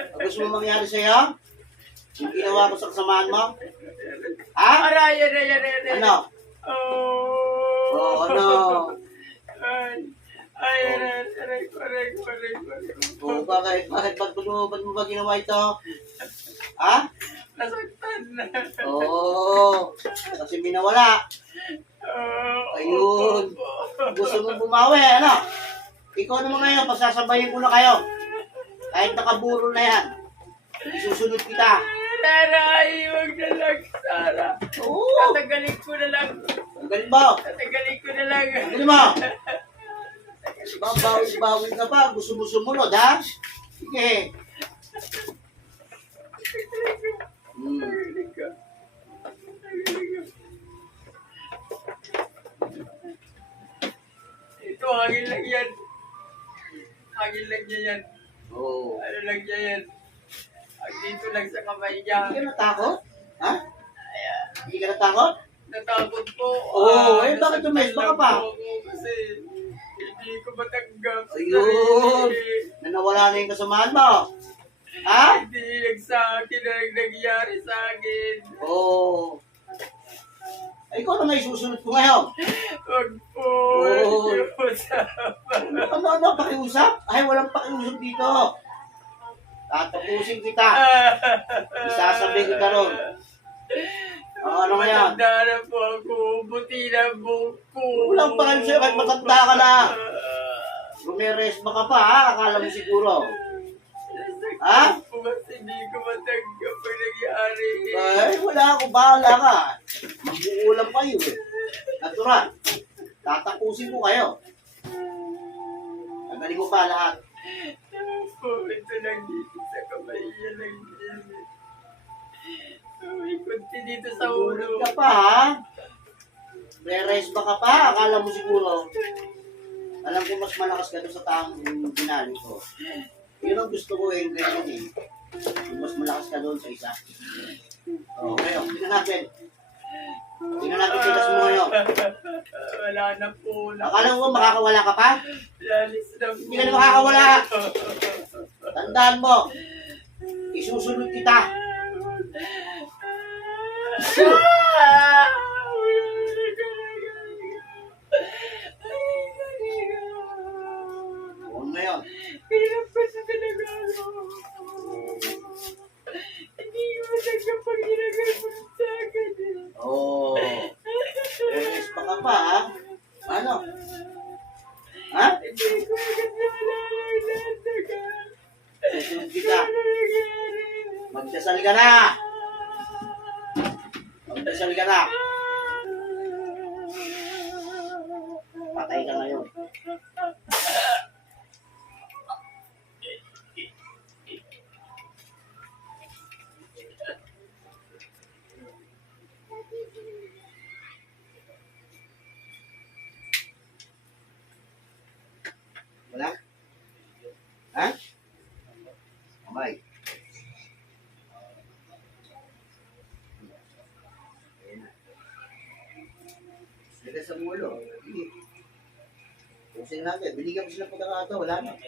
Ang gusto mo mangyari sa'yo? Yung ginawa ko sa kasamaan mo? Ha? Aray, aray, aray, aray. Ano? Oh. Oh, ano? Ay, aray, aray, aray, aray, aray. Oh, bakit ba't mo ba ginawa ito? Ha? Nasaktan na. Oo. Kasi minawala. Ayun. Gusto mo bumawi, ano? Ikaw naman ngayon, pagsasabayin ko na kayo. Kahit nakaburo na yan. Isusunod kita. Aray, huwag na lang, Sara. Oo. Tatagalin ko na lang. Tanggalin mo. Tatagalin ko na lang. Tanggalin mo. Bawi ka pa. Gusto mo sumunod, ha? Sige. Hmm. Ito, hangin lang yan. Hangin lang niya yan. Oo. Ano lang niya yan. Ang dito lang sa kamay niya. Hindi ka natakot? Ha? Hindi ka natakot? Natakot po. Oo, eh, bakit tumesma ka pa? Kasi hindi ko matanggap. Ayun. Na nawala na yung kasamaan mo. Ha? Hindi sa akin na nangyari sa akin. Oo. Ay, ikaw na may susunod ko ngayon. Huwag po. Oo. Hindi po sama. Ano, pakiusap? Ay, walang pakiusap dito. Tatapusin kita. Isasabi kita ron. Ano ngayon? Matanda na po ako. Buti na po ko. Walang pakiusap sa'yo, kahit matanda ka na. Rumeresma ka pa, ha? Akala mo siguro. Ha? Po kasi hindi ko matanggap ang nangyari. Ay, wala ako. Bahala ka. Mag-uulam kayo, eh. Natural. Tatapusin ko kayo. Tanggalin mo pa lahat. Po, ito lang dito sa kamay niya lang yan. May kunti dito sa ulo. Ulit ka pa, ha? Re-resma ka pa. Akala mo siguro. Alam ko mas malakas ka doon sa taong binali ko. Yun ang gusto ko eh, ganyan eh. Yung mas malakas ka doon sa isa. Okay, tingnan natin. Tingnan natin kitas mo ngayon. Wala na po. Akala mo makakawala ka pa? Lalis na po. Hindi ka na makakawala. Tandaan mo. Isusunod kita. Huwag ngayon. Hirap pa sa talaga ako. Hindi ko matanggap ang ginagawa mo sa akin. Oo. Re-resma ka pa, ha? Ano? Ha? Hindi ko agad naalala ang lahat na ka. Susunod kita. Ano nangyari? Magdasal ka na. Magdasal ka na. Patay ka ngayon. Wala? Ha? Kamay. Ayan na. Sila sa mulo. Sige. Pusin natin. Binigyan ko sila pagkakataon. Wala na.